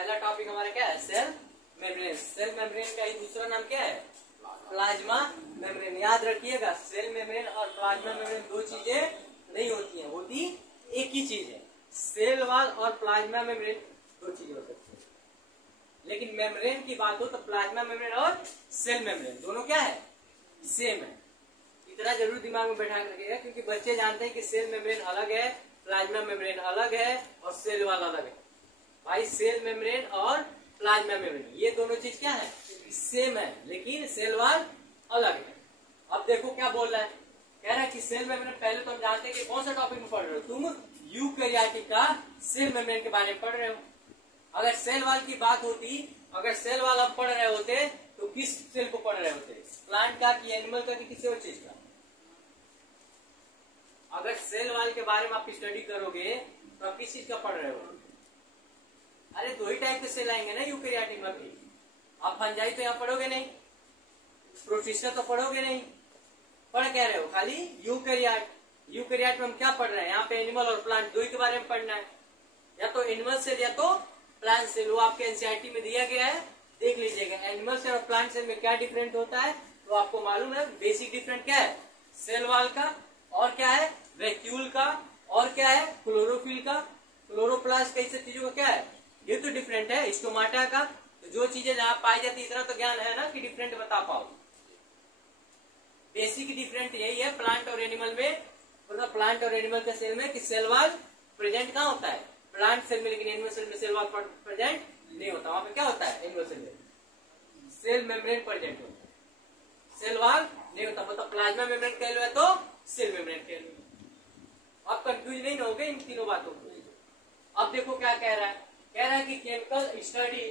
पहला टॉपिक हमारा क्या है? Cell membrane. सेल मेम्ब्रेन का ही दूसरा नाम क्या है? Plasma membrane. याद रखिएगा, सेल मेम्ब्रेन और प्लाज्मा मेम्ब्रेन दो चीजें नहीं होती हैं, होती एक ही चीज है। सेल वॉल और प्लाज्मा मेम्ब्रेन दो चीजें हो सकती है, लेकिन मेम्ब्रेन की बात हो तो प्लाज्मा मेम्ब्रेन और सेल मेम्ब्रेन दोनों क्या है? सेम है। इतना जरूर दिमाग में बैठा के रखिएगा, क्योंकि बच्चे जानते हैं कि सेल मेम्ब्रेन अलग है, प्लाज्मा मेम्ब्रेन अलग है और सेल वॉल अलग है। भाई सेल मेम्ब्रेन और प्लाज्मा मेम्ब्रेन ये दोनों चीज क्या है? सेम है, लेकिन सेल वॉल अलग है। अब देखो क्या बोल रहा है, कह रहा है कि सेल मेम्ब्रेन पहले तो हम जानते हैं कि कौन सा टॉपिक में पढ़ रहे हो तुम? यूकैरियोटिक का सेल मेम्ब्रेन के बारे में पढ़ रहे हो। अगर सेल वॉल की बात होती, अगर सेल वॉल आप पढ़ रहे होते तो किस सेल को पढ़ रहे होते? प्लांट का कि एनिमल का कि किसी और चीज का? अगर सेल वॉल के बारे में आप स्टडी करोगे तो आप किस चीज का पढ़ रहे हो? अरे दो ही टाइप के सेल आएंगे ना यूकैरियोटिक में भी। आप फंजाई तो यहाँ पढ़ोगे नहीं, प्रोटिस्टा तो पढ़ोगे नहीं, पढ़ क्या रहे हो? खाली यूकैरियोट। यूकैरियोट में हम क्या पढ़ रहे हैं? यहाँ पे एनिमल और प्लांट दो ही के बारे में पढ़ना है, या तो एनिमल सेल या तो प्लांट सेल। वो आपके एनसीईआरटी में दिया गया है, देख लीजिएगा। एनिमल सेल और प्लांट सेल में क्या डिफरेंट होता है तो आपको मालूम है। बेसिक डिफरेंट क्या है? सेल वॉल का, और क्या है? वैक्यूल का, और क्या है? क्लोरोफिल का, क्लोरोप्लास्ट का। सब चीजों का क्या है? ये तो डिफरेंट है। स्टोमाटा का, तो जो चीजें जहां पाई जाती है इतना तो ज्ञान है ना कि डिफरेंट बता पाओ। बेसिक डिफरेंट यही है प्लांट और एनिमल में, मतलब प्लांट और एनिमल के सेल में कि सेल वॉल प्रेजेंट कहाँ होता है? प्लांट सेल में, लेकिन एनिमल सेल में सेल वॉल प्रेजेंट नहीं होता। वहां पे क्या होता है? एनिमल सेल में सेल मेम्ब्रेन प्रेजेंट होता है, सेल वॉल नहीं होता। मतलब प्लाज्मा मेम्ब्रेन कह लो या तो सेल मेम्ब्रेन कह लो। आप कंफ्यूज नहीं होगे इन तीनों बातों को। अब देखो क्या कह रहा है, कह रहा है कि chemical study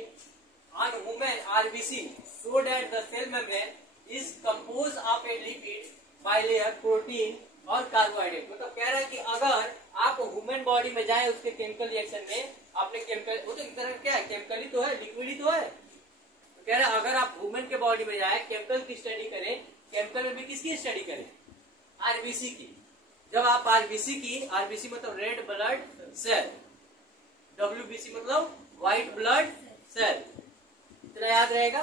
on human RBC show that the cell membrane is compose of a lipid bilayer protein और कार्बोहाइड्रेट। मतलब कह रहा है कि अगर आप ह्यूमन बॉडी में जाए उसके केमिकल रिएक्शन में, आपने केमिकल, वो तो एक तरह क्या है? केमिकल ही तो है, लिक्विड ही तो है। तो कह रहा है अगर आप ह्यूमन के बॉडी में जाए, केमिकल की स्टडी करें, केमिकल में भी किसकी स्टडी करें? आरबीसी की। जब आप आरबीसी की, आरबीसी मतलब रेड ब्लड सेल, डब्ल्यूबीसी मतलब व्हाइट ब्लड सेल, इतना याद रहेगा।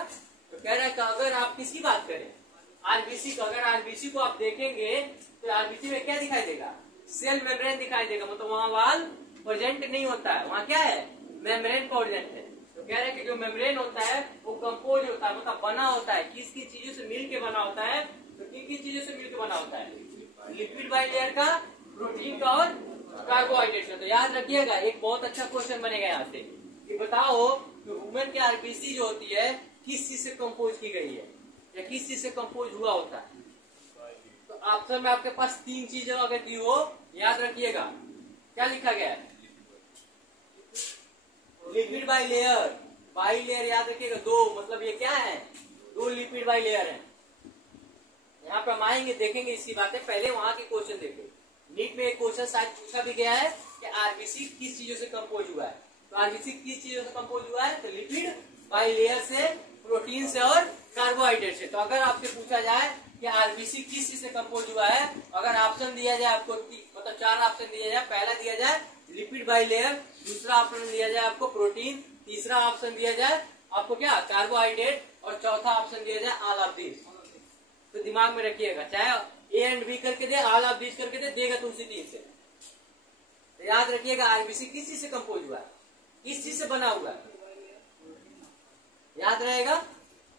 तो कह रहा है कि अगर आप किसकी बात करें? आरबीसी को। अगर आरबीसी को आप देखेंगे तो आरबीसी में क्या दिखाई देगा? सेल मेम्ब्रेन दिखाई देगा। मतलब वहां वॉल प्रेजेंट नहीं होता है, वहां क्या है? मेम्ब्रेन प्रेजेंट है। तो कह रहे हैं कि जो मेम्ब्रेन होता है वो कंपोज होता है, मतलब बना होता है। किस किस चीजों से मिलकर बना होता है? तो किन किन चीजों से मिलकर बना होता है? लिपिड बाइलेयर का, प्रोटीन का और कार्बोहाइड्रेट का। तो याद रखिएगा, एक बहुत अच्छा क्वेश्चन बनेगा यहाँ से कि बताओ कि ह्यूमन की आरबीसी जो होती है किस चीज से कंपोज की गई है या किस चीज से कंपोज हुआ होता है? तो ऑप्शन में आपके पास तीन चीजें अगर दी हो, याद रखिएगा क्या लिखा गया है? Lipid bilayer. बाइलेयर याद रखिएगा, दो, मतलब ये क्या है? दो लिपिड बाइलेयर है। यहाँ पे हम आएंगे, देखेंगे इसकी बातें। पहले वहां के क्वेश्चन देखो। नीट में एक क्वेश्चन शायद पूछा भी गया है कि आरबीसी किस चीजों से कंपोज हुआ है। तो आरबीसी किस चीजों से कंपोज हुआ है? तो लिपिड बाइलेयर से, प्रोटीन से और कार्बोहाइड्रेट से। तो अगर आपसे पूछा जाए कि आरबीसी किस चीज से कंपोज हुआ है, अगर ऑप्शन दिया जाए आपको, मतलब चार ऑप्शन दिया जाए, पहला दिया जाए लिपिड बाइलेयर, दूसरा ऑप्शन दिया जाए आपको प्रोटीन, तीसरा ऑप्शन दिया जाए आपको क्या? कार्बोहाइड्रेट, और चौथा ऑप्शन दिया जाए ऑल ऑफ दिस। तो दिमाग में रखिएगा, चाहे ए एंड बी करके दे, ऑल ऑफ दिस करके दे, देगा तो उसी चीज से। तो याद रखिएगा आरबीसी किस चीज से कंपोज हुआ है, किस चीज से बना हुआ है, याद रहेगा।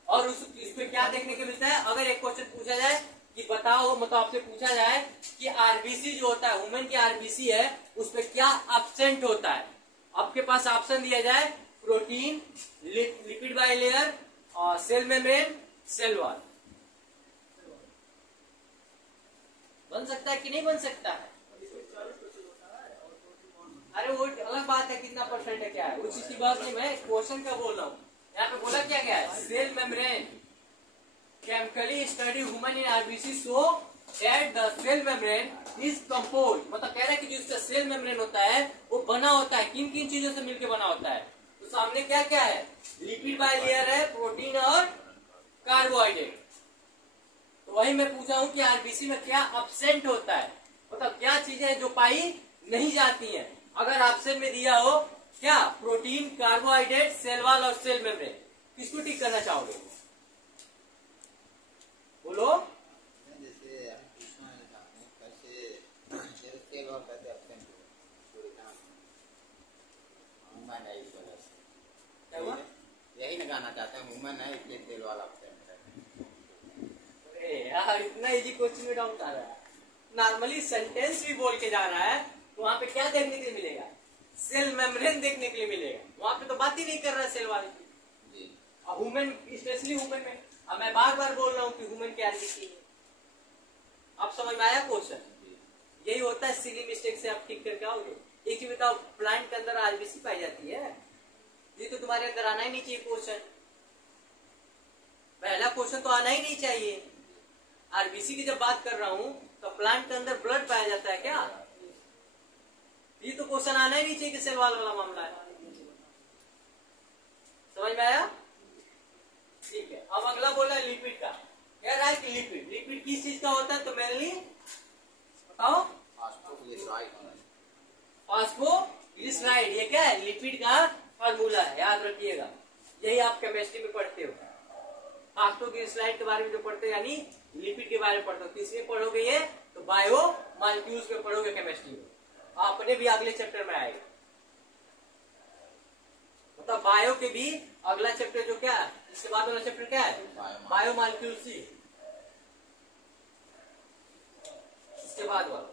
और इस पे क्या देखने को मिलता है? अगर एक क्वेश्चन पूछा जाए कि बताओ, मतलब आपसे पूछा जाए कि आरबीसी जो होता है, ह्यूमन की आरबीसी है, उस पे क्या एब्सेंट होता है? आपके पास ऑप्शन दिया जाए protein, lipid bilayer, cell membrane, cell wall. बन सकता है कि नहीं बन सकता है? अरे वो अलग बात है, कितना परसेंट है क्या है, उस चीज की बात नहीं, मैं क्वेश्चन का बोल रहा हूँ। यहाँ पे बोला क्या गया है? Cell membrane chemically study human in RBC so that the cell membrane is compose. मतलब कह रहा है कि जो इसका सेल मेम्ब्रेन होता है वो बना होता है किन किन चीजों से मिलकर बना होता है? तो सामने क्या क्या है? लिपिड बाइलेयर है, प्रोटीन और कार्बोहाइड्रेट। तो वही मैं पूछा हूँ कि आरबीसी में क्या एब्सेंट होता है, मतलब क्या चीजें जो पाई नहीं जाती हैं। अगर ऑप्शन में दिया हो क्या प्रोटीन, कार्बोहाइड्रेट, सेल वॉल और सेल मेम्ब्रेन, किसको टिक करना चाहोगे? बोलो। जैसे हम पूछना चाहते हैं कैसे सेल वॉल कैसे एब्सेंट ह्यूमन है, इस वजह से क्या हुआ? यही लगाना चाहते हैं, ह्यूमन है इसलिए सेल वॉल एब्सेंट है। अरे यार इतना इजी क्वेश्चन में डाउट आ रहा है। नॉर्मली सेंटेंस भी बोल के जा रहा है तो वहां पे क्या देखने के लिए मिलेगा? सेल मेम्ब्रेन देखने के लिए मिलेगा। वहां पे तो बात ही नहीं कर रहा है सेल वाले की। अब ह्यूमन, स्पेशली ह्यूमन में, अब मैं बार बार बोल रहा हूँ कि ह्यूमन की आरबीसी है। आप समझ में आया क्वेश्चन? यही होता है, सिली मिस्टेक से आप ठीक करके आओगे। एक ही बताओ, प्लांट के अंदर आरबीसी पाई जाती है, ये तो तुम्हारे अंदर आना ही नहीं चाहिए क्वेश्चन। पहला क्वेश्चन तो आना ही नहीं चाहिए। आरबीसी की जब बात कर रहा हूं तो प्लांट के अंदर ब्लड पाया जाता है क्या? ये तो क्वेश्चन आना ही नहीं चाहिए कि सेल वॉल वाला मामला है। समझ में आया? ठीक है। अब अगला बोला है लिपिड का। कह रहा है कि लिपिड, लिपिड किस चीज का होता है? तो मेनली बताओ। फास्फोग्लिसराइड। ये क्या है? लिपिड का फॉर्मूला है, याद रखिएगा। यही आप केमिस्ट्री में पढ़ते हो। फास्फोग्लिसराइड के बारे में जो पढ़ते हो, यानी लिपिड के बारे में पढ़ते हो। किसमें पढ़ोगे ये? तो बायो मॉलिक्यूल्स में पढ़ोगे केमिस्ट्री में। आपने भी अगले चैप्टर में आएगा। मतलब बायो के भी अगला चैप्टर जो क्या है, इसके बाद वाला चैप्टर क्या है? बायो मॉलिक्यूल्स ही। इसके बाद वाला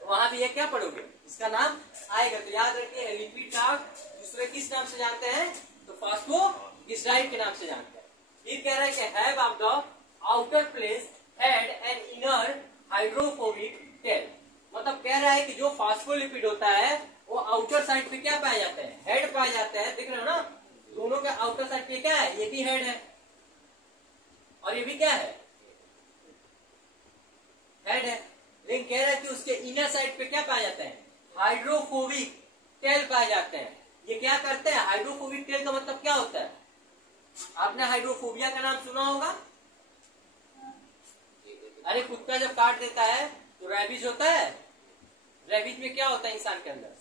तो वहां भी ये क्या पढ़ोगे, इसका नाम आएगा। तो याद रखिए, लिपिड का दूसरे किस नाम से जानते हैं? तो फास्फोग्लिसराइड के नाम से जानते हैं। ये कह रहा है कि have of the outer place had an inner hydrophobic tell. मतलब कह रहा है कि जो फास्फोलिपिड होता है वो आउटर साइड पे क्या पाया जाता है? हेड पाया जाता है। देख रहे हो ना, दोनों के आउटर साइड पे क्या है? ये भी हेड है और ये भी क्या है? हेड है। लेकिन कह रहा है कि उसके इनर साइड पे क्या पाया जाता है? हाइड्रोफोबिक टेल पाए जाते हैं। ये क्या करते हैं? हाइड्रोफोबिक टेल का मतलब क्या होता है? आपने हाइड्रोफोबिया का नाम सुना होगा। अरे कुत्ता जब काट देता है तो रेबीज होता है। रेबीज में क्या होता है? इंसान के अंदर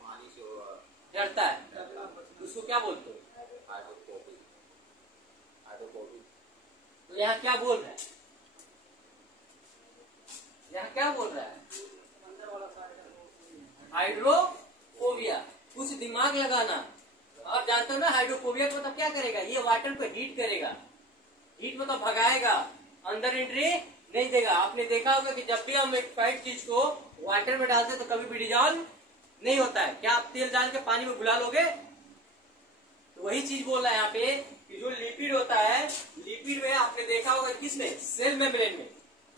पानी से डरता है, उसको क्या बोलते हो? तो यहाँ क्या बोल रहा है? यहाँ क्या बोल रहा है? हाइड्रोफोबिया। कुछ दिमाग लगाना। आप जानते हो ना हाइड्रोफोबिया का मतलब क्या करेगा? ये वाटर को हीट करेगा। हीट मतलब भगाएगा, अंदर एंट्री नहीं देगा। आपने देखा होगा कि जब भी हम एक फाइट चीज को वाटर में डालते तो कभी भी डिजॉल्व नहीं होता है। क्या आप तेल डाल के पानी में घुला लोगे? तो वही चीज बोल रहा है यहाँ पे कि जो लिपिड होता है, लिपिड में आपने देखा होगा किसमें? सेल मेम्ब्रेन में।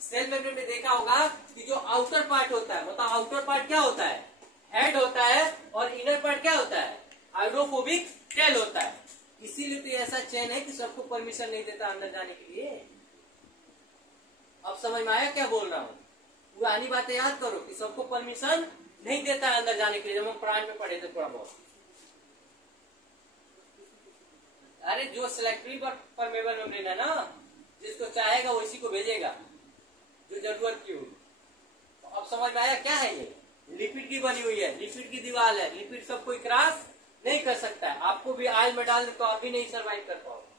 सेल मेम्ब्रेन में देखा होगा कि जो आउटर पार्ट होता है, मतलब आउटर पार्ट क्या होता है? हेड होता है। और इनर पार्ट क्या होता है? हाइड्रोफोबिक टेल होता है। इसीलिए तो ऐसा चेन है कि सबको परमिशन नहीं देता अंदर जाने के लिए। अब समझ में आया क्या बोल रहा हूँ? पुरानी बातें याद करो कि सबको परमिशन नहीं देता है अंदर जाने के लिए। जब हम प्राण में पढ़े थे थोड़ा बहुत। अरे जो सिलेक्टिवली परमेबल मेम्ब्रेन है ना, जिसको चाहेगा वो इसी को भेजेगा जो जरूरत की होगी। तो अब समझ में आया क्या है? ये लिपिड की बनी हुई है, लिपिड की दीवार है। लिपिड सब कोई क्रॉस नहीं कर सकता है। आपको भी आयल में डाल दे तो आप भी नहीं सर्वाइव कर पाओगे।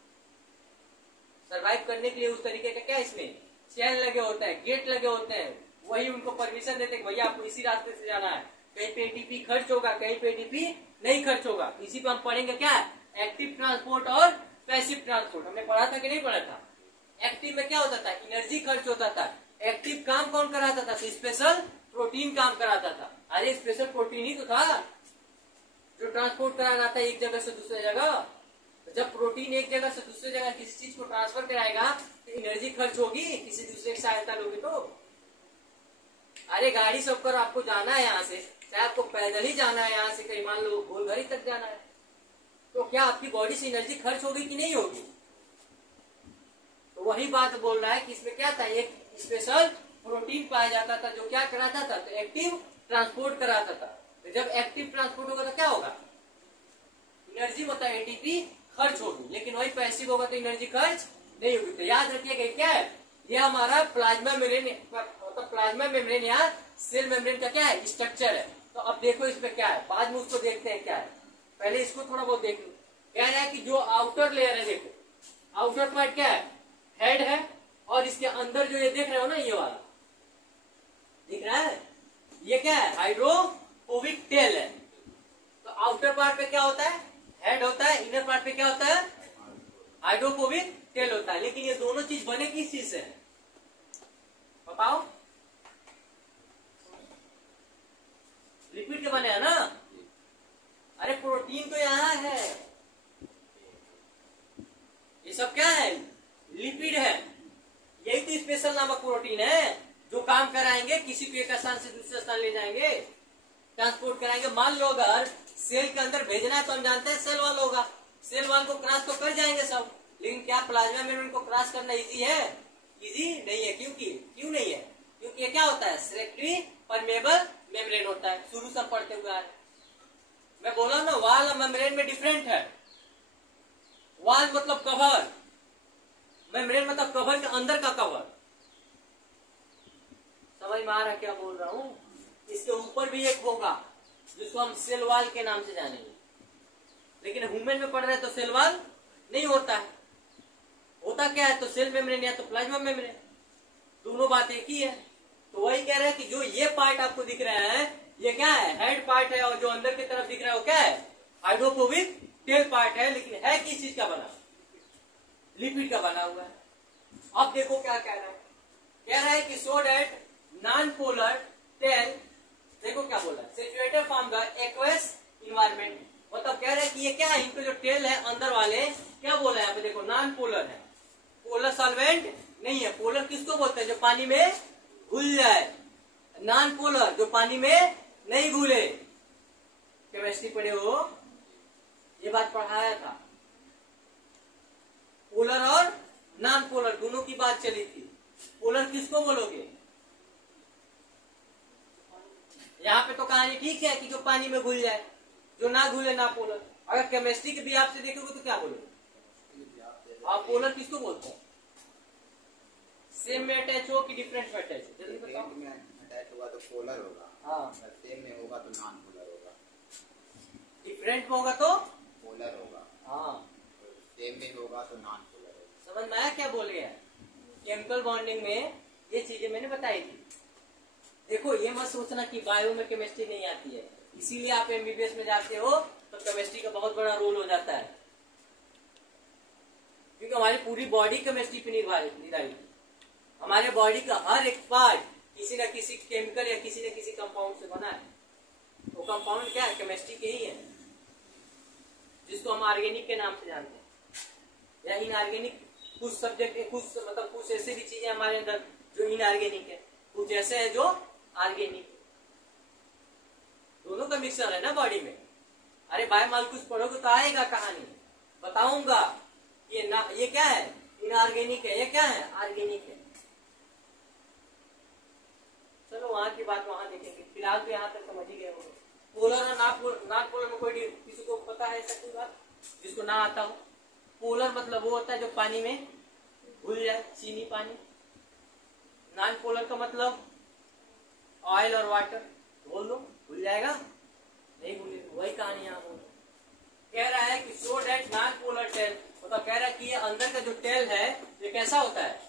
सर्वाइव करने के लिए उस तरीके का क्या इसमें चैन लगे होते हैं, गेट लगे होते हैं। वही उनको परमिशन देते हैं भैया आपको इसी रास्ते से जाना है। कहीं पे एटीपी खर्च होगा, कहीं पे एटीपी नहीं खर्च होगा। इसी पे हम पढ़ेंगे क्या? एक्टिव ट्रांसपोर्ट और पैसिव ट्रांसपोर्ट। हमने पढ़ा था कि नहीं पढ़ा था? एक्टिव में क्या होता था? एनर्जी खर्च होता था। एक्टिव काम कौन कराता था? तो स्पेशल प्रोटीन काम कराता था। अरे स्पेशल प्रोटीन ही तो था जो ट्रांसपोर्ट करा रहा था एक जगह से दूसरे जगह। जब प्रोटीन एक जगह से दूसरे जगह किसी चीज को ट्रांसफर कराएगा तो एनर्जी खर्च होगी, किसी दूसरे की सहायता लोगे तो। अरे गाड़ी सब कर आपको जाना है यहाँ से, चाहे आपको पैदल ही जाना है यहाँ से, कहीं मान लो गोलघरी तक जाना है, तो क्या आपकी बॉडी से एनर्जी खर्च होगी कि नहीं होगी? तो वही बात बोल रहा है कि इसमें क्या था? एक स्पेशल प्रोटीन पाया जाता था जो क्या कराता था? तो एक्टिव ट्रांसपोर्ट कराता था। तो जब एक्टिव ट्रांसपोर्ट होगा तो क्या होगा? एनर्जी मतलब एटीपी खर्च होगी। लेकिन वही पैसिव होगा तो एनर्जी खर्च नहीं होगी। तो याद रखिएगा क्या है? ये हमारा प्लाज्मा मेम्ब्रेन, मतलब प्लाज्मा मेम्ब्रेन या सेल मेम्ब्रेन का क्या है? स्ट्रक्चर है। तो अब देखो इस पे क्या है, बाद में उसको देखते हैं क्या है, पहले इसको थोड़ा बहुत देख लो। कह रहा है कि जो आउटर लेयर है, देखो आउटर पार्ट क्या है, हेड है, और इसके अंदर जो ये देख रहे हो ना, ये वाला दिख रहा है, ये क्या है, हाइड्रोफोबिक टेल है। तो आउटर पार्ट पे क्या होता है, हेड होता है, इनर पार्ट पे क्या होता है, हाइड्रोफोबिक टेल होता है। लेकिन ये दोनों चीज बने किस चीज से है बताओ, लिपिड के बने हैं ना। अरे प्रोटीन तो यहाँ है, ये सब क्या है, लिपिड है। यही तो स्पेशल नामक प्रोटीन है जो काम कराएंगे, किसी को एक स्थान से दूसरे स्थान ले जाएंगे, ट्रांसपोर्ट कराएंगे। मान लो अगर सेल के अंदर भेजना है तो हम जानते हैं सेल वॉल होगा, सेल वॉल को क्रॉस तो कर जाएंगे सब, लेकिन क्या प्लाज्मा मेम्ब्रेन को क्रॉस करना इजी है, इजी नहीं है। क्यों नहीं है, क्योंकि ये क्या होता है, सेलेक्टिव परमेबल मेम्ब्रेन होता है, शुरू से पढ़ते हुए आ रहे। मैं बोला ना वॉल और मेम्ब्रेन में डिफरेंट है। वॉल मतलब कवर, मेम्ब्रेन मतलब कवर के अंदर का कवर। समझ में आ रहा क्या बोल रहा हूं। इसके ऊपर भी एक होगा जिसको हम सेल वॉल के नाम से जानेंगे, लेकिन ह्यूमन में पढ़ रहे तो सेल वॉल नहीं होता है। होता क्या है, तो सेल मेम्ब्रेन या तो प्लाज्मा मेम्ब्रेन, दोनों बात एक ही है। तो वही कह रहे हैं कि जो ये पार्ट आपको दिख रहा है ये क्या है, हेड पार्ट है, और जो अंदर की तरफ दिख रहा है वो क्या है, हाइड्रोफोबिक टेल पार्ट है। लेकिन है किस चीज का बना, लिपिड का बना हुआ है। अब देखो क्या कह रहा है, कह रहा है कि सो डेट नॉन पोलर टेल, देखो क्या बोला, situated from the aqueous environment. मतलब कह रहे हैं कि ये क्या है, इनके जो टेल है अंदर वाले, क्या बोला है यहाँ पे देखो, नॉन पोलर है, पोलर सॉल्वेंट नहीं है। पोलर किसको बोलते हैं, जो पानी में घुल जाए, नॉन पोलर जो पानी में नहीं घुले। केमिस्ट्री पढ़े हो, ये बात पढ़ाया था, पोलर और नॉन पोलर दोनों की बात चली थी। पोलर किसको बोलोगे, यहाँ पे तो कहानी ठीक है कि जो पानी में घुल जाए, जो ना घुले ना पोलर। अगर केमिस्ट्री के भी आपसे देखोगे तो क्या बोलोगे, आप पोलर किसको बोलते हैं, सेम में अटैच हो कि डिफरेंट में अटैच हो, जल्दी बताओ। में अटैच होगा तो पोलर होगा, हाँ, सेम में होगा तो नॉन पोलर होगा, डिफरेंट में होगा तो पोलर होगा, हाँ, सेम में होगा तो नॉन पोलर होगा। समझ में आया क्या बोल गया। केमिकल बॉन्डिंग में ये चीजें मैंने बताई थी। देखो ये मत सोचना कि बायो में केमिस्ट्री नहीं आती है, इसीलिए आप एमबीबीएस में जाते हो तो केमिस्ट्री का बहुत बड़ा रोल हो जाता है, क्योंकि हमारी पूरी बॉडी केमिस्ट्री पे निर्धारित है। हमारे बॉडी का हर एक पार्ट किसी न किसी केमिकल या किसी न किसी कंपाउंड से बना है। वो कंपाउंड क्या है, केमिस्ट्री के ही है, जिसको हम ऑर्गेनिक के नाम से जानते हैं, या इनऑर्गेनिक। कुछ सब्जेक्ट, कुछ मतलब कुछ ऐसी भी चीजें हमारे अंदर जो इनऑर्गेनिक है, कुछ ऐसे है जो ऑर्गेनिक। दोनों का मिक्सर है ना बॉडी में। अरे बायोमॉलिक्यूल्स पढ़ोगे तो आएगा कहानी, बताऊंगा ये क्या है, इनऑर्गेनिक है, ये क्या है, ऑर्गेनिक है। चलो वहां की बात वहां देखेंगे, फिलहाल तो यहाँ तक समझ ही गए होंगे। पोलर और नॉन पोलर में कोई किसी को पता है ऐसा कोई बात जिसको ना आता हो। पोलर मतलब वो होता है जो पानी में घुल जाए, चीनी पानी। नॉन पोलर का मतलब ऑयल और वाटर, बोल दो घुल जाएगा, नहीं घुलेगा, वही कहानी यहाँ बोल कह रहा है कि सो डेट नॉन पोलर टेल, मतलब कह रहा है कि ये अंदर का जो टेल है ये कैसा होता है,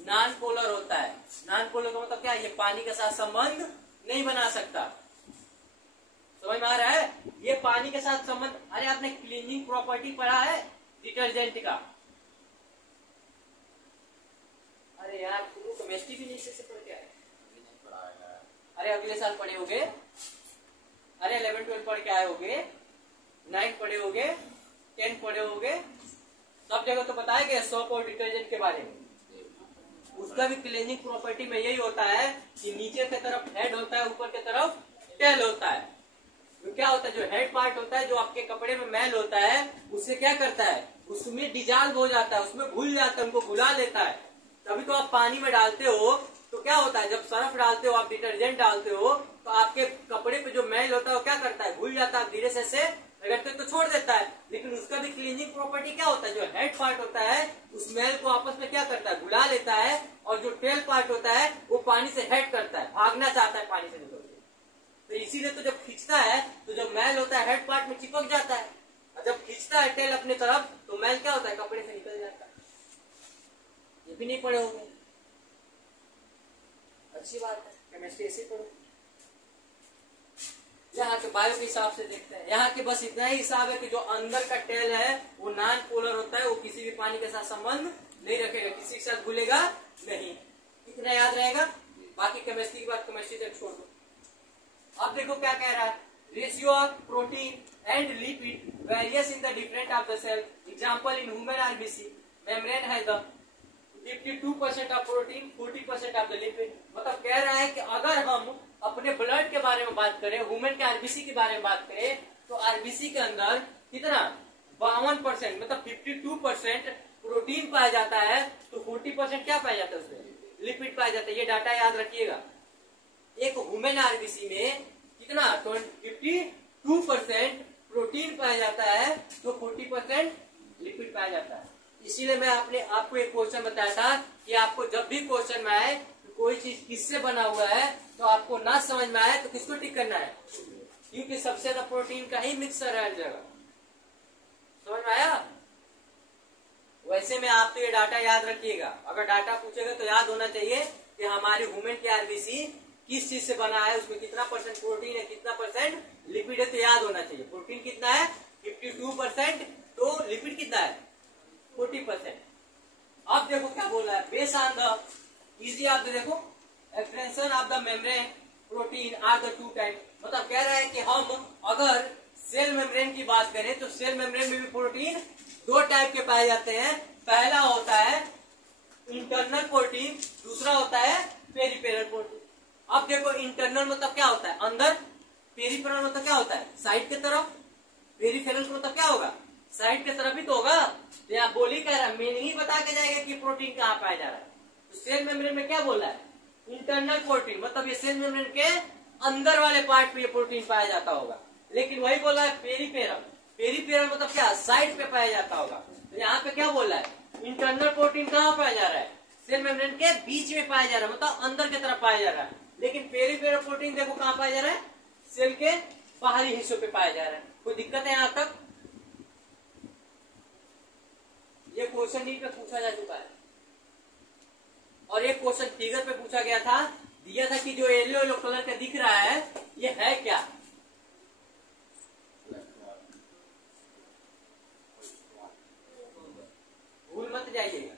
नॉन पोलर होता है। नॉन पोलर का मतलब क्या है, ये पानी के साथ संबंध नहीं बना सकता। समझ में आ रहा है, ये पानी के साथ संबंध। अरे आपने क्लीनिंग प्रॉपर्टी पढ़ा है डिटर्जेंट का, अरे यार तुम केमिस्ट्री भी नहीं से पढ़ के आए, अरे अगले साल पढ़े होगे, अरे 11-12 पढ़ के आए होगे, 9 पढ़े होगे, 10 पढ़े होगे, सब जगह तो बताए गए सोप और डिटर्जेंट के बारे में। उसका भी क्लीनिंग प्रॉपर्टी में यही होता है कि नीचे की तरफ हेड होता है, ऊपर की तरफ टेल होता है। तो क्या होता है, जो हेड पार्ट होता है, जो आपके कपड़े में मैल होता है, उससे क्या करता है, उसमें डिजॉल्व हो जाता है, उसमें घुल जाता है, उनको घुला लेता है। तभी तो आप पानी में डालते हो तो क्या होता है, जब सर्फ डालते हो, आप डिटर्जेंट डालते हो, तो आपके कपड़े पे जो मैल होता है वो क्या करता है, घुल जाता है। धीरे से रगड़ते तो छोड़ देता है, लेकिन उसका भी क्लीनिंग प्रॉपर्टी क्या होता है, जो हेड पार्ट होता है उस मैल को आपस में क्या करता है, घुला लेता है। और जो टेल पार्ट होता है वो पानी से हेड करता है, भागना चाहता है पानी से निकल के। तो इसीलिए तो जब खींचता है तो जब मैल होता है हेड पार्ट में चिपक जाता है, और जब खींचता है टेल अपने तरफ तो मैल क्या होता है, कपड़े से निकल जाता है। ये भी नहीं पढ़े होंगे, अच्छी बात है, केमिस्ट्री ऐसे पढ़ो। यहाँ के बायो के हिसाब से देखते हैं, यहाँ के बस इतना ही हिसाब है कि जो अंदर का टेल है वो नॉन पोलर होता है, वो किसी भी पानी के साथ संबंध नहीं रखेगा, किसी के साथ घुलेगा नहीं, इतना याद रहेगा। बाकी केमिस्ट्री की बात केमिस्ट्री तक छोड़ दो। अब देखो क्या कह रहा है, ratio of protein and lipid various in the different of the cell, example in human RBC membrane है the 52% of protein 40% of the lipid. मतलब कह रहा है कि अगर हम अपने ब्लड के बारे में बात करें, ह्यूमन के आरबीसी के बारे में बात करें, तो आरबीसी के अंदर कितना 52% मतलब 52% प्रोटीन पाया जाता है, तो 40% क्या पाया जाता है उसमें, लिपिड पाया जाता है। ये डाटा याद रखिएगा। एक ह्यूमन आरबीसी में कितना 52% प्रोटीन पाया जाता है, तो 40% लिपिड पाया जाता है। इसीलिए मैं आपको एक क्वेश्चन बताया था कि आपको जब भी क्वेश्चन में आए कोई चीज किससे बना हुआ है तो आपको ना समझ में आए तो किसको टिक करना है, क्योंकि सबसे ज्यादा प्रोटीन का ही मिक्सर है हर जगह। समझ में आया? वैसे में आप तो ये डाटा याद रखिएगा, अगर डाटा पूछेगा तो याद होना चाहिए कि हमारे ह्यूमन के आरबीसी किस चीज से बना है, उसमें कितना परसेंट प्रोटीन है, कितना परसेंट लिपिड है, तो याद होना चाहिए। प्रोटीन कितना है 52%, तो लिपिड कितना है 40%। अब देखो क्या बोल रहा है, बेस ऑन द इजी आप देखो extension of the membrane protein are the two type. मतलब कह रहा है कि हम अगर सेल मेम्ब्रेन की बात करें तो सेल मेम्ब्रेन में भी प्रोटीन दो टाइप के पाए जाते हैं। पहला होता है इंटरनल प्रोटीन, दूसरा होता है पेरिफेरल प्रोटीन। अब देखो इंटरनल मतलब क्या होता है अंदर, पेरिफेरल मतलब क्या होता है साइड की तरफ, पेरिफेरल मतलब क्या होगा साइड की तरफ ही तो होगा। तो यहाँ बोली कह रहा है, मीनिंग ही बता के जाएगा कि प्रोटीन कहाँ पाया जा रहा है। तो सेल मेम्ब्रेन में क्या बोल रहा है इंटरनल प्रोटीन, मतलब ये सेल मेम्ब्रेन के अंदर वाले पार्ट पे ये प्रोटीन पाया जाता होगा। लेकिन वही बोला है पेरिफेरल, पेरिफेरल मतलब क्या साइड पे पाया जाता होगा। तो यहाँ पे क्या बोल रहा है इंटरनल प्रोटीन कहाँ पाया जा रहा है सेल मेम्ब्रेन के बीच में पाया जा रहा है, मतलब अंदर की तरफ पाया जा रहा है। लेकिन पेरिफेरल प्रोटीन देखो कहाँ पाया जा रहा है सेल के बाहरी हिस्सों पे पाया जा रहा है। कोई दिक्कत है यहाँ तक? ये क्वेश्चन नीट पे पूछा जा चुका है, और एक क्वेश्चन फिगर पे पूछा गया था, दिया था कि जो येलो येलो कलर का दिख रहा है ये है क्या। भूल मत जाइएगा,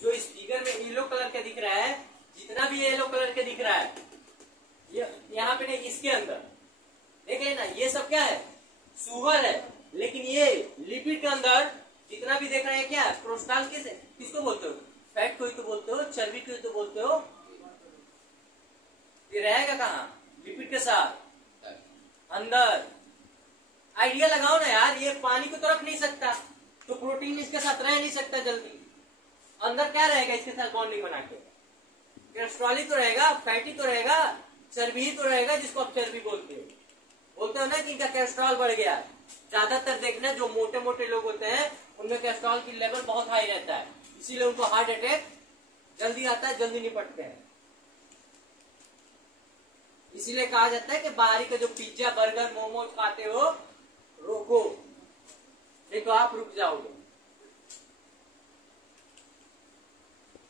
जो इस फिगर में येलो कलर का दिख रहा है, जितना भी येलो कलर का दिख रहा है ये यहाँ पे नहीं, इसके अंदर देख लेना ये सब क्या है शुगर है। लेकिन ये लिपिड के अंदर जितना भी देख रहे हैं क्या कोलेस्ट्रॉल किसको बोलते हो, फैट को ही तो बोलते हो, चर्बी को ही तो बोलते हो। ये रहेगा कहाँ लिपिड के साथ अंदर। आइडिया लगाओ ना यार, ये पानी को तो रख नहीं सकता, तो प्रोटीन इसके साथ रह नहीं सकता जल्दी। अंदर क्या रहेगा इसके साथ बॉन्डिंग बना के, कोलेस्ट्रॉल ही तो रहेगा, फैटी तो रहेगा, चर्बी ही तो रहेगा, जिसको आप चर्बी बोलते हो ना कि इनका कोलेस्ट्रॉल बढ़ गया है। ज्यादातर देखना जो मोटे मोटे लोग होते हैं उनमें कोलेस्ट्रॉल की लेवल बहुत हाई रहता है, इसीलिए उनको हार्ट अटैक जल्दी आता है, जल्दी निपटते हैं। इसीलिए कहा जाता है कि बाहरी का जो पिज्जा बर्गर मोमोज खाते हो रोको, नहीं तो आप रुक जाओगे।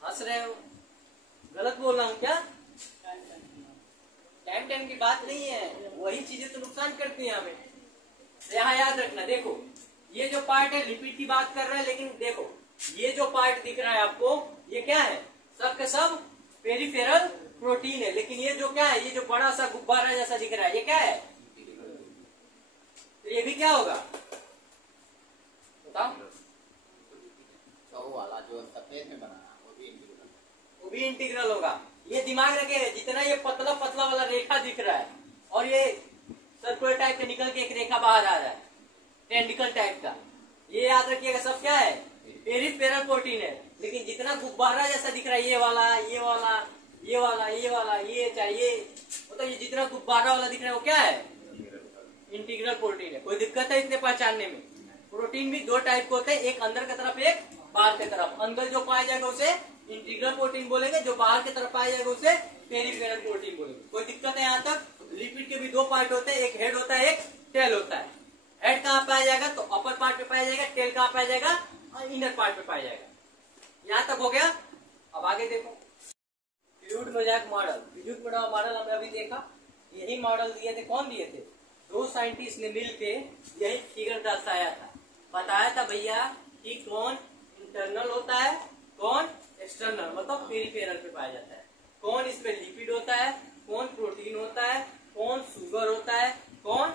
हंस रहे हो, गलत बोल रहा हूं क्या? टाइम की बात नहीं है, वही चीजें तो नुकसान करती हैं हमें। यहाँ याद रखना, देखो ये जो पार्ट है लिपिड की बात कर रहा है, लेकिन देखो ये जो पार्ट दिख रहा है आपको ये क्या है, सब के सब पेरिफेरल प्रोटीन है। लेकिन ये जो क्या है, ये जो बड़ा सा गुब्बारा जैसा दिख रहा है ये क्या है, तो ये भी क्या होगा बताओ? वाला जो सफेद में बना वो भी इंटीग्रल होगा। ये दिमाग रखे, जितना ये पतला पतला वाला रेखा दिख रहा है और ये सर्कुलर टाइप का निकल के एक रेखा बाहर आ रहा है टेंडिकल टाइप का, ये याद रखिएगा सब क्या है पेरिफेरल प्रोटीन है। लेकिन जितना गुब्बारा जैसा दिख रहा है ये वाला ये वाला ये वाला ये वाला ये चाहिए, मतलब ये जितना गुब्बारा वाला दिख रहा है वो क्या है इंटीग्रल प्रोटीन है। कोई दिक्कत है इतने पहचानने में? प्रोटीन भी दो टाइप के होते हैं, एक अंदर की तरफ एक बाहर की तरफ। अंदर जो पाया जाएगा उसे इंटीग्रल प्रोटीन बोलेंगे, जो बाहर की तरफ पाया जाएगा उसे पेरिफेरल प्रोटीन बोलेंगे। कोई दिक्कत है यहाँ तक? लिपिड के भी दो पार्ट होते हैं, एक हेड होता है, एक टेल होता है। हेड कहाँ पाया जाएगा? तो अपर पार्ट पे पाया जाएगा। टेल कहाँ पाया जाएगा? इनर पार्ट पे पाया जाएगा। यहां तक हो गया। अब आगे देखो fluid mosaic model. Fluid mosaic model हमने अभी देखा, यही मॉडल दिए थे। कौन दिए थे? दो साइंटिस्ट ने मिलके यही फिगर दर्शाया था, बताया था भैया कि कौन इंटरनल होता है, कौन एक्सटर्नल मतलब पेरिफेरल पे पाया जाता है, कौन इसमें लिपिड होता है, कौन प्रोटीन होता है, कौन शुगर होता है, कौन,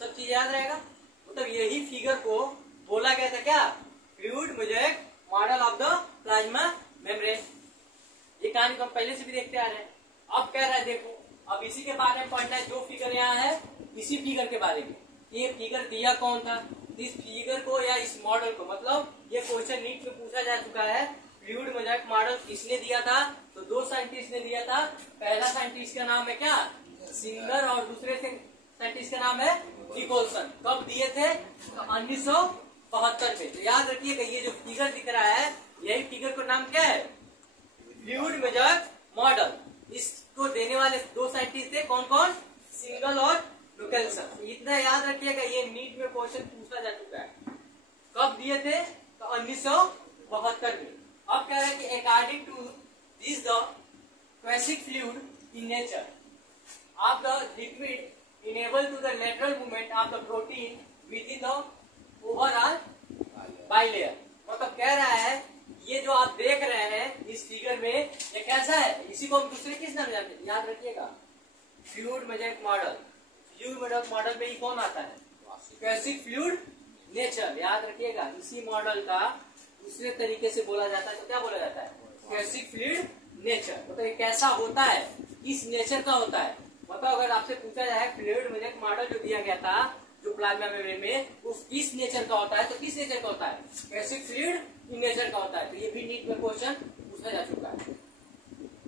सब चीज याद रहेगा। मतलब यही फिगर को बोला गया था क्या? Fluid mosaic model of the plasma membrane. ये कहानी को हम पहले से भी देखते आ रहे हैं। अब कह रहा है देखो, अब इसी के बारे में पढ़ना है। जो फिगर यहाँ है इसी फिगर के बारे में। ये फिगर दिया कौन था? इस फिगर को या इस मॉडल को, मतलब ये क्वेश्चन नीट में पूछा जा चुका है। फ्लूइड मोज़ेक मॉडल किसने दिया था? तो दो साइंटिस्ट ने दिया था। पहला साइंटिस्ट का नाम है क्या? सिंगर, और दूसरे साइंटिस्ट का नाम है निकोलसन। कब दिए थे? तो 1972 में। तो याद रखिएगा ये जो फिगर दिख रहा है, यही फिगर का नाम क्या है? Fluid mosaic model. इसको देने वाले दो साइंटिस्ट थे। कौन कौन? सिंगल और निकोलसन। इतना याद रखिएगा, ये नीट में क्वेश्चन पूछा जा चुका है। कब दिए थे? तो 1972 में। अब कह रहे हैं कि according to this the quasi fluid in nature of the liquid enable to the lateral movement of the protein within the overall bilayer. मतलब कह रहा है ये जो आप देख रहे हैं इस फिगर में, ये कैसा है? इसी को हम दूसरे किस नाम जानते हैं? याद रखिएगा, fluid mosaic model. Fluid mosaic model में ही कौन आता है? क्वेसिक फ्लूइड नेचर। याद रखिएगा, इसी मॉडल का दूसरे तरीके से बोला जाता है तो क्या बोला जाता है? क्वेसिक फ्लूइड नेचर। मतलब ये कैसा होता है, किस नेचर का होता है। मतलब अगर आपसे पूछा जाए फ्लूइड मोज़ेक मॉडल जो दिया गया था जो प्लाज्मा मेम्ब्रेन में, वो किस नेचर का होता है, तो किस नेचर का होता है? क्वेसिक फ्लूइड इन नेचर का होता है। तो ये भी नीट में क्वेश्चन पूछा जा चुका है।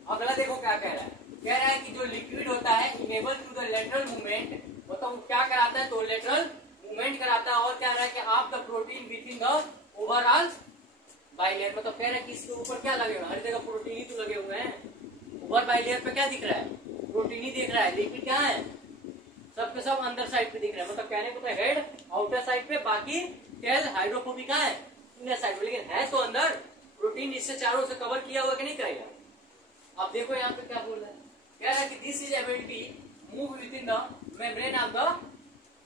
अगला देखो क्या कह रहा है। कह रहा है कि जो लिक्विड होता है enable to the lateral movement, मतलब क्या कराता है? तो लेटरल मूवमेंट कराता है। और क्या रहा है कि आप the protein within the overall bilayer. मतलब कह रहा है कि इसके ऊपर क्या लगे हुए हैं? हर जगह प्रोटीन ही तो लगे हुए हैं। ओवर बाइलेयर पे क्या दिख रहा है? प्रोटीन ही दिख रहा है। लिक्विड क्या है? सब के सब अंदर साइड पे दिख रहा है। मतलब कहने को तो हेड आउटर साइड पे, बाकी टेल हाइड्रोफोबिक है इनर साइड पे, लेकिन है तो अंदर। प्रोटीन इससे चारों से कवर किया हुआ कि नहीं करेगा? अब देखो यहाँ पे क्या बोल रहा है। कह रहा है कि this is able to move within the membrane of the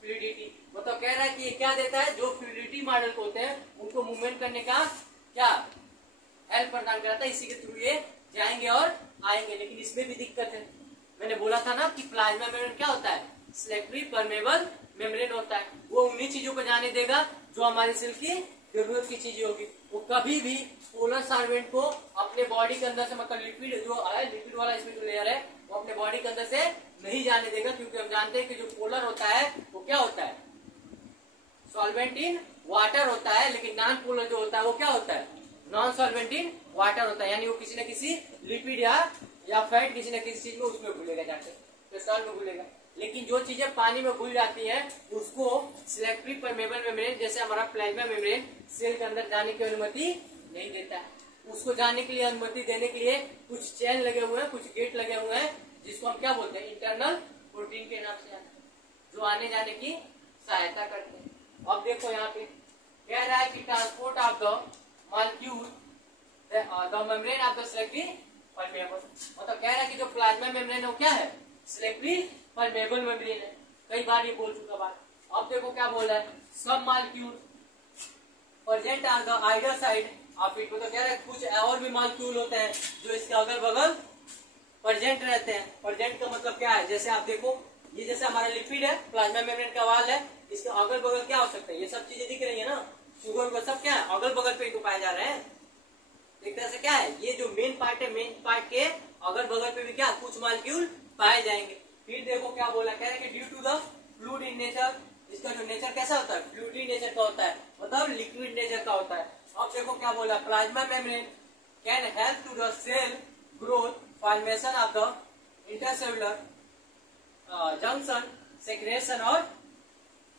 fluidity. मतलब कह रहा है कि ये क्या देता है? जो फ्लूइडिटी मॉडल को होते हैं उनको मूवमेंट करने का क्या हेल्प प्रदान कराता है। इसी के थ्रू ये जाएंगे और आएंगे। लेकिन इसमें भी दिक्कत है। मैंने बोला था ना कि प्लाज्मा मेम्ब्रेन क्या होता है? सिलेक्टिवली परमेबल मेम्ब्रेन होता है। वो उन्हीं चीजों को जाने देगा जो हमारे सेल की जरूरत की चीजें होगी। वो कभी भी पोलर सॉल्वेंट को अपने बॉडी के अंदर से, मतलब लिक्विड जो है, लिक्विड वाला इसमें जो लेयर है, वो अपने बॉडी के अंदर से नहीं जाने देगा। क्योंकि हम जानते हैं कि जो पोलर होता है वो क्या होता है? सॉल्वेंट इन वाटर होता है। लेकिन नॉन पोलर जो होता है वो क्या होता है? नॉन सॉल्वेंट इन वाटर होता है। यानी वो किसी न किसी लिक्विड या फैट किसी न किसी चीज में उसमें घुलेगा, जाके क्रिस्टल में घुलेगा। लेकिन जो चीजें पानी में घुल जाती हैं उसको सिलेक्टिव परमेबल मेम्ब्रेन, जैसे हमारा प्लाज्मा मेम्ब्रेन, सेल के अंदर जाने की अनुमति नहीं देता है। उसको जाने के लिए, अनुमति देने के लिए कुछ चेन लगे हुए हैं, कुछ गेट लगे हुए हैं, जिसको हम क्या बोलते हैं? इंटरनल प्रोटीन के नाम से, जो आने जाने की सहायता करते हैं। अब देखो यहाँ पे कह रहा है कि transport of the molecule the membrane of the selective permeable. मतलब कह रहा है कि जो प्लाज्मा मेम्ब्रेन है वो क्या है? सिलेक्टिव परमेबल मेम्ब्रेन है। कई बार ये बोल चुका बात। अब देखो क्या बोल रहा है। सब molecule present on the आइडर side of it. मतलब कह रहा है कुछ और भी मॉलिक्यूल होते हैं जो इसके अगल बगल प्रेजेंट रहते हैं। प्रेजेंट का मतलब क्या है? जैसे आप देखो, ये जैसे हमारा लिक्विड है, प्लाज्मा मेम्ब्रेन का वाल है, इसके अगल बगल क्या हो सकता है? ये सब चीजें दिख रही है ना, शुगर का सब क्या है? अगल बगल पे ही तो पाए जा रहे हैं। एक तरह से क्या है? ये जो मेन पार्ट है, मेन पार्ट के अगल बगल पे भी क्या कुछ मॉलिक्यूल पाए जाएंगे। फिर देखो क्या बोला। कह रहे हैं कि due to the fluid in nature, इसका जो नेचर कैसा होता है? फ्लूइडी नेचर का होता है, मतलब लिक्विड नेचर का होता है। अब देखो क्या बोला। Plasma membrane can help to the cell growth, formation of the intercellular junction, secretion और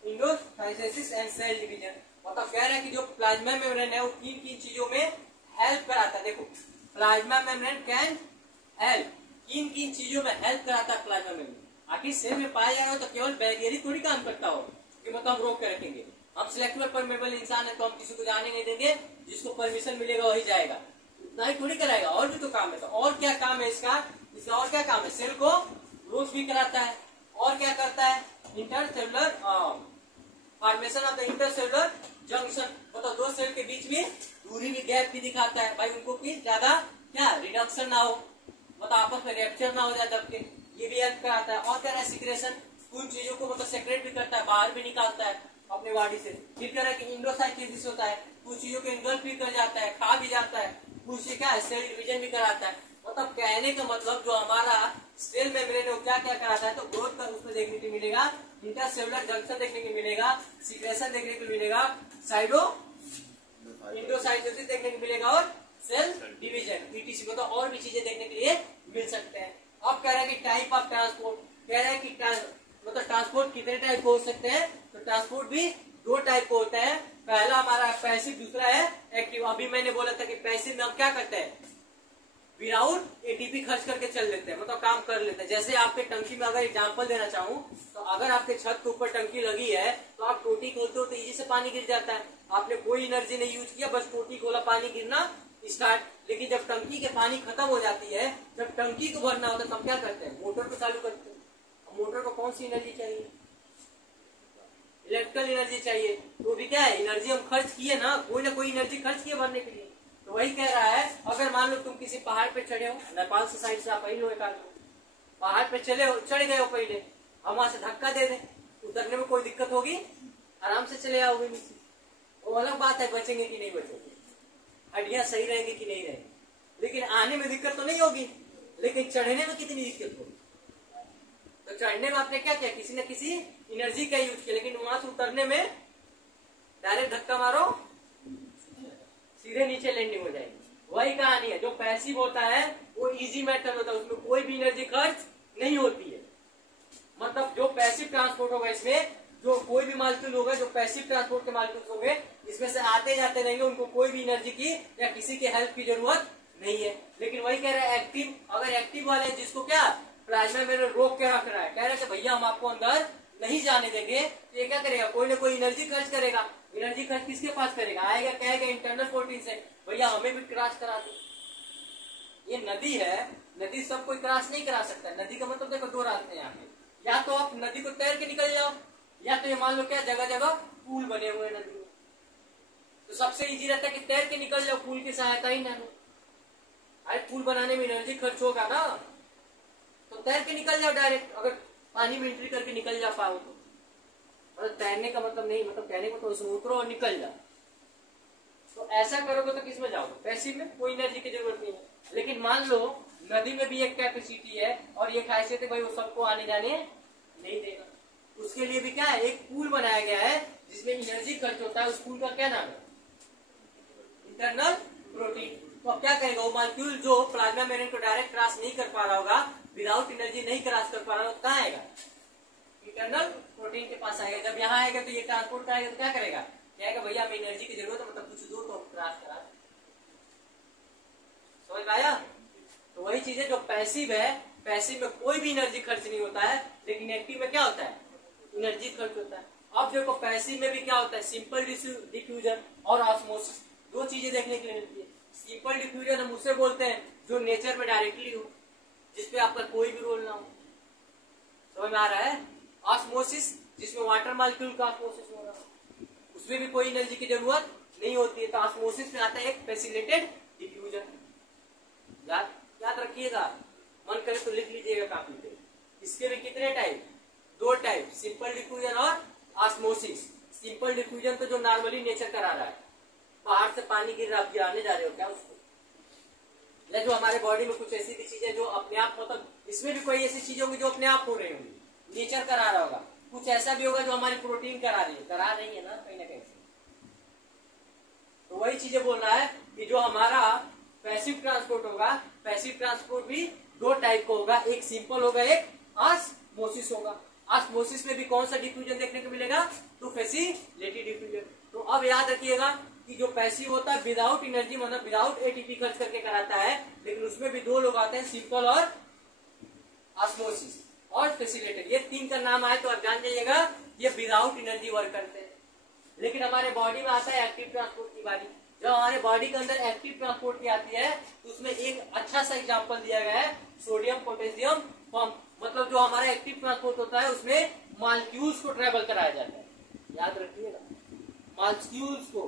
इंडोसाइटोसिस एंड सेल डिवीजन। मतलब कह रहे हैं कि जो प्लाज्मा मेम्ब्रेन है वो किन किन चीजों में हेल्प कराता है। देखो, प्लाज्मा मेम्ब्रेन कैन हेल्प, किन किन चीजों में हेल्प कराता है प्लाज्मा मेम्ब्रेन? आखिर सेल में पाया जा रहा हो तो केवल बैरियर ही थोड़ी काम करता हो कि मतलब हम रोक के रखेंगे। हम सिलेक्टेबल परमेबल इंसान है तो हम किसी को जाने नहीं देंगे, जिसको परमिशन मिलेगा वही जाएगा, उतना ही थोड़ी कराएगा, और भी तो काम है। तो और क्या काम है इसका और क्या काम है, सेल को रोक भी कराता है, और क्या करता है, intercellular formation of the intercellular junction, मतलब दो सेल के बीच में दूरी भी, गैप भी दिखाता है भाई, उनको की ज्यादा क्या रिडक्शन ना हो, मतलब आपस में रैप्चर ना हो जाए दब के, ये भी हेल्प कराता है। और क्या है, सिक्रेशन, कुछ चीजों को मतलब सेक्रेट भी करता है, बाहर भी निकालता है अपने बॉडी से। फिर कह रहा है कि इंडोसाइटोसिस होता है, कुछ चीजों को इंगल्फ भी कर जाता है, खा भी जाता है, कुछ से क्या है सेल डिवीजन भी कराता है। मतलब कहने का मतलब जो हमारा सेल मेम्ब्रेन है क्या क्या कराता है, तो ग्रोथ का उसमें देखने को मिलेगा, इंटरसेलुलर जंक्शन देखने को मिलेगा, सिक्रेशन देखने को मिलेगा, साइडो इंडोसाइटोसिस देखने को मिलेगा, और सेल डिवीजन ईटीसी को तो और भी चीजें देखने के लिए मिल सकते हैं। अब कह रहा है कि टाइप ऑफ ट्रांसपोर्ट, कह रहा है कि मतलब ट्रांसपोर्ट कितने टाइप को हो सकते हैं, तो ट्रांसपोर्ट भी दो टाइप को होता है, पहला हमारा पैसिव, दूसरा है एक्टिव। अभी मैंने बोला था कि पैसिव में हम क्या करते हैं, विदाउट एटीपी खर्च करके चल लेते हैं, मतलब काम कर लेते हैं। जैसे आपके टंकी में अगर एग्जांपल देना चाहूँ तो अगर आपके छत के ऊपर टंकी लगी है तो आप टोटी खोलते हो तो इजी से पानी गिर जाता है, आपने कोई एनर्जी नहीं यूज किया, बस टोटी खोला पानी गिरना स्टार्ट। लेकिन जब टंकी के पानी खत्म हो जाती है, जब टंकी को भरना होता है तब क्या करते हैं, मोटर को चालू करते हैं। मोटर को कौन सी एनर्जी चाहिए, इलेक्ट्रिकल एनर्जी चाहिए, तो भी क्या है एनर्जी हम खर्च किए ना कोई एनर्जी खर्च किए भरने के लिए। तो वही कह रहा है, अगर मान लो तुम किसी पहाड़ पे चढ़े हो, नेपाल से साइड से आप ही लो, एक आदमी पहाड़ पे चढ़ गए हो, पहले हम वहां से धक्का दे दें, उतरने में कोई दिक्कत होगी, आराम से चले आओगे नीचे। वो अलग बात है बचेंगे कि नहीं बचेंगे, हड्डियां सही रहेंगी कि नहीं रहेंगी, लेकिन आने में दिक्कत तो नहीं होगी, लेकिन चढ़ने में कितनी दिक्कत होगी। तो चढ़ने में आपने क्या किया, किसी न किसी एनर्जी का यूज किया, लेकिन वहां से उतरने में डायरेक्ट धक्का मारो सीधे नीचे लैंडिंग हो जाएगी। वही कहानी है, जो पैसिव होता है वो इजी मेथड होता है, उसमें कोई भी एनर्जी खर्च नहीं होती है। मतलब जो पैसिव ट्रांसपोर्ट होगा, इसमें जो कोई भी मालिक्यूल होगा, जो पैसिव ट्रांसपोर्ट के मालिक्यूल होंगे, इसमें से आते जाते रहेंगे, उनको कोई भी एनर्जी की या किसी के हेल्प की जरूरत नहीं है। लेकिन वही कह रहा है एक्टिव, अगर एक्टिव वाले जिसको क्या प्लाज्मा में रोक के रख रहा है, कह रहा है कि भैया हम आपको अंदर नहीं जाने देंगे, तो ये क्या करेगा, कोई ना कोई एनर्जी खर्च करेगा। एनर्जी खर्च किसके पास करेगा, आएगा कहेगा इंटरनल प्रोटीन से, भैया हमें भी क्रॉस करा दो। ये नदी है, नदी सब कोई क्रॉस नहीं करा सकता। नदी का मतलब देखो दो रास्ते हैं यहाँ पे, या तो आप नदी को तैर के निकल जाओ, या तो ये मान लो क्या जगह जगह पुल बने हुए हैं नदी में, तो सबसे इजी रहता है कि तैर के निकल जाओ, पुल की सहायता ही ना लो। अरे पुल बनाने में एनर्जी खर्च होगा ना, तो तैर के निकल जाओ डायरेक्ट, अगर पानी में एंट्री करके निकल जा पाओ तो। मतलब तैरने का मतलब नहीं, मतलब कहने को तो उसमें उतरो और निकल जाओ। तो ऐसा करोगे तो किसमें जाओगे, पैसिव में, कोई एनर्जी की जरूरत नहीं है। लेकिन मान लो नदी में भी एक कैपेसिटी है और ये खासियत है भाई वो सबको आने जाने नहीं देगा, उसके लिए भी क्या है, एक पूल बनाया गया है जिसमें एनर्जी खर्च होता है। उस पूल का क्या नाम है, इंटरनल प्रोटीन। तो अब क्या करेगा, वो मालिक्यूल जो प्लाज्मा मेम्ब्रेन को डायरेक्ट क्रॉस नहीं कर पा रहा होगा, विदाउट एनर्जी नहीं क्रॉस कर पा रहा होगा, कहाँ आएगा, इंटरनल प्रोटीन के पास आएगा। जब यहाँ आएगा तो ये ट्रांसपोर्ट आएगा, तो क्या करेगा, कहेगा भैया हमें एनर्जी की जरूरत है, मतलब कुछ दूर तो क्रॉस करा। समझ आया। तो वही चीज है जो पैसिव है, पैसिव में कोई भी एनर्जी खर्च नहीं होता है, लेकिन एक्टिव में क्या होता है, एनर्जी खर्च होता है। अब देखो पैसिव में भी क्या होता है, सिंपल डिफ्यूजन और ऑस्मोसिस, दो चीजें देखने के लिए मिलती है। सिंपल डिफ्यूजन हम उसे बोलते हैं जो नेचर में डायरेक्टली हो, जिसपे आपका कोई भी रोल ना हो। समझ में आ रहा है। ऑस्मोसिस जिसमें वाटर मॉलिक्यूल का ऑस्मोसिस हो रहा है, उसमें भी कोई एनर्जी की जरूरत नहीं होती है। तो ऑस्मोसिस में आता है एक फैसिलिटेटेड डिफ्यूजन। याद रखिएगा, मन करे तो लिख लीजिएगा कापी पे। इसके भी कितने टाइप, दो टाइप, सिंपल डिफ्यूजन और ऑस्मोसिस। सिंपल डिफ्यूजन तो जो नॉर्मली नेचर करा रहा है, पहाड़ से पानी गिर रहा, आप गिराने जा रहे हो क्या उसको, या जो हमारे बॉडी में कुछ ऐसी भी चीजें जो अपने आप, मतलब इसमें भी कोई ऐसी चीज होगी जो अपने आप हो रही होगी, नेचर करा रहा होगा। कुछ ऐसा भी होगा जो हमारी प्रोटीन करा रही है ना कहीं ना कहीं से। तो वही चीजें बोल रहा है कि जो हमारा पैसिव ट्रांसपोर्ट होगा, पैसिव ट्रांसपोर्ट भी दो टाइप का होगा, एक सिंपल होगा, एक ऑस्मोसिस होगा। ऑस्मोसिस में भी कौन सा डिफ्यूजन देखने को मिलेगा, तो फैसिलिटेटेड डिफ्यूजन। तो अब याद रखिएगा कि जो पैसिव होता है विदाउट एनर्जी, मतलब विदाउट एटीपी खर्च करके कराता है, लेकिन उसमें भी दो लोग आते हैं, सिंपल और ऑस्मोसिस। और फैसिलिटेटर, ये 3 का नाम आए तो आप जान जाइएगा ये विदाउट एनर्जी वर्क करते हैं। लेकिन हमारे बॉडी में आता है एक्टिव ट्रांसपोर्ट की बारी। जब हमारे बॉडी के अंदर एक्टिव ट्रांसपोर्ट की आती है तो उसमें एक अच्छा सा एग्जांपल दिया गया है सोडियम पोटेशियम पंप। मतलब जो हमारा एक्टिव ट्रांसपोर्ट होता है उसमें मॉलिक्यूल्स को ट्रेवल कराया जाता है, याद रखिएगा, मॉलिक्यूल्स को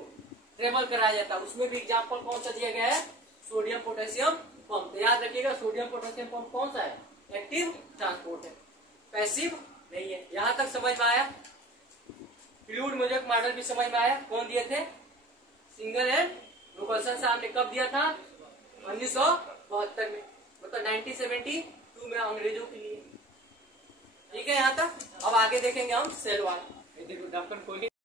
ट्रेवल कराया जाता है। उसमें भी एग्जांपल कौन सा दिया गया है, सोडियम पोटेशियम पंप। तो याद रखिएगा सोडियम पोटेशियम पंप कौन सा है, एक्टिव ट्रांसपोर्ट है, पैसिव नहीं है। यहां तक समझ में आया। फ्लूइड मोजेक मॉडल भी समझ में आया। कौन दिए थे, सिंगल एंड रोबर्सन साहब ने कब दिया था, 1972 में, मतलब 1972 में अंग्रेजों के लिए। ठीक है यहाँ तक। अब आगे देखेंगे हम सेल वाल। देखो ढक्कन खोलिए।